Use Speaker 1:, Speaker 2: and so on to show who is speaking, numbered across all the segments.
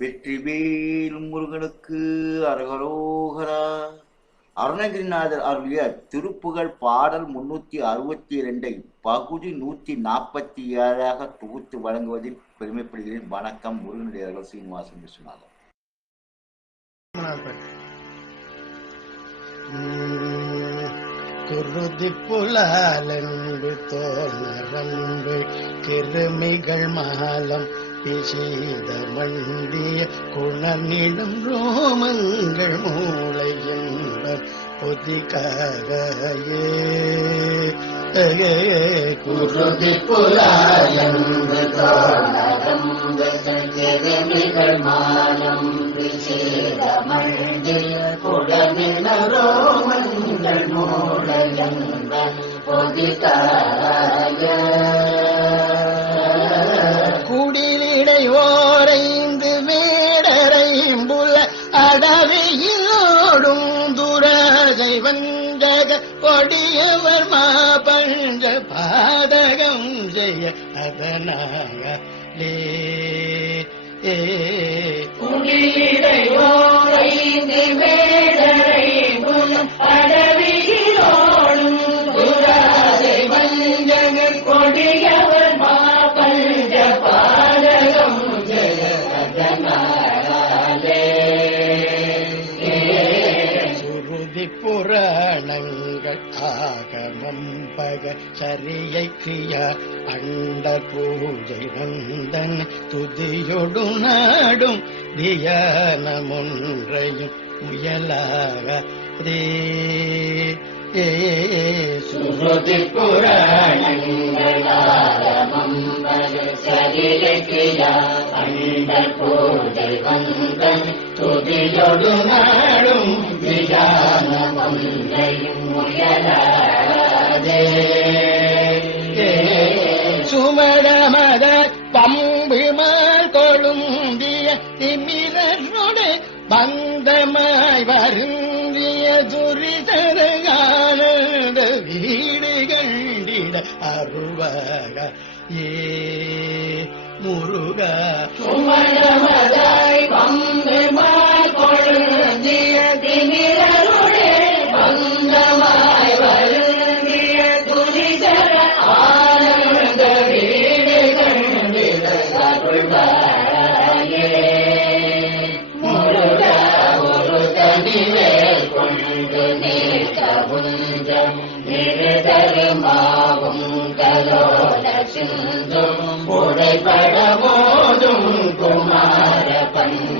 Speaker 1: வெற்றிவேல் முருகனுக்கு அரகரோகரா. அருணகிரிநாதர் அருளிய திருப்புகழ் பாடல் முன்னூத்தி அறுபத்தி இரண்டை பகுதி நூத்தி நாற்பத்தி ஏழாக தொகுத்து வழங்குவதில் பெருமைப்படுகிறேன். வணக்கம் முருகனுடைய சீனிவாசன் விஸ்வநாதன்
Speaker 2: குருதி புலாலன்பு தோல் கிருமிகள் மாலம் பிசீத மண்டிய குணநிடும் ரோமங்கள் மூளை என்பர் பொதிக்காகையே குருதி புலாலன்பு தோல் நரம்பு கிருமிகள் மாலம் ரோமங்கள் மூளை என்பர் வந்தக கொடியவர் மாபஞ்ச பாதகம் செய்ய அதனாக. குடிலிடை ஓரைந்து புராணங்கள் ஆகமம் பக சரியைக்கிய அண்ட பூஜை வந்தன் துதியொடு நாடும் தியானமொன்றையும் முயலாக ரே ஏ சுருதி புராணங்கள் ஆகமம் பக சரியைக்கிய அண்ட பூஜை வந்தன் துதியொடு நாடும் தியானமொன்றையும் முயலாதே சுமடமத பம்புமால் கொழுந்திய திமிரனோடு பந்தமாய் வருந்திய துரிதரகானந்த வீடு கண்டிட அருவாக முருகா. முருக சுமடமதாய் பம்புமால் கொழுந்திய திமிரருடே பந்தமாய் வருந்திய துரிதர ஆனந்த வீடு கண்டிட அருள்வாயே முருக ஒரு தனிவேல் கொண்டு நீக்க உஞ்சம். நிறுதருமாவும் கலோ சிந்தும் உடைபட மோதும் குமார பங்கைய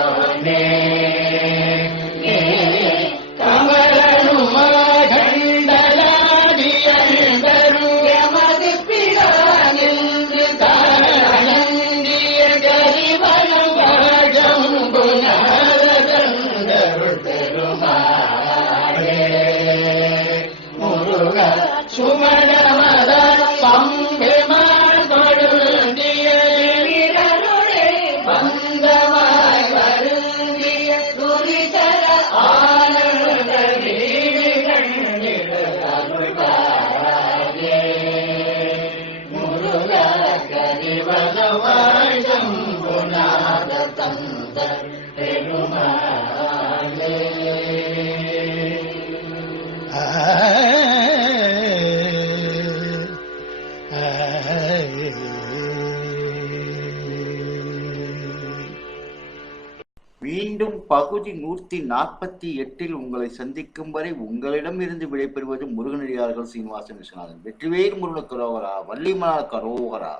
Speaker 1: ಸುಮಣ பகுதி நூத்தி நாற்பத்தி எட்டில் உங்களை சந்திக்கும் வரை உங்களிடமிருந்து விடைபெறுவது முருகனடியார்கள் சீனிவாசன் விஸ்வநாதன். வெற்றிவேல் முருகனுக்கு கரோகரா வள்ளிமலா கரோகரா.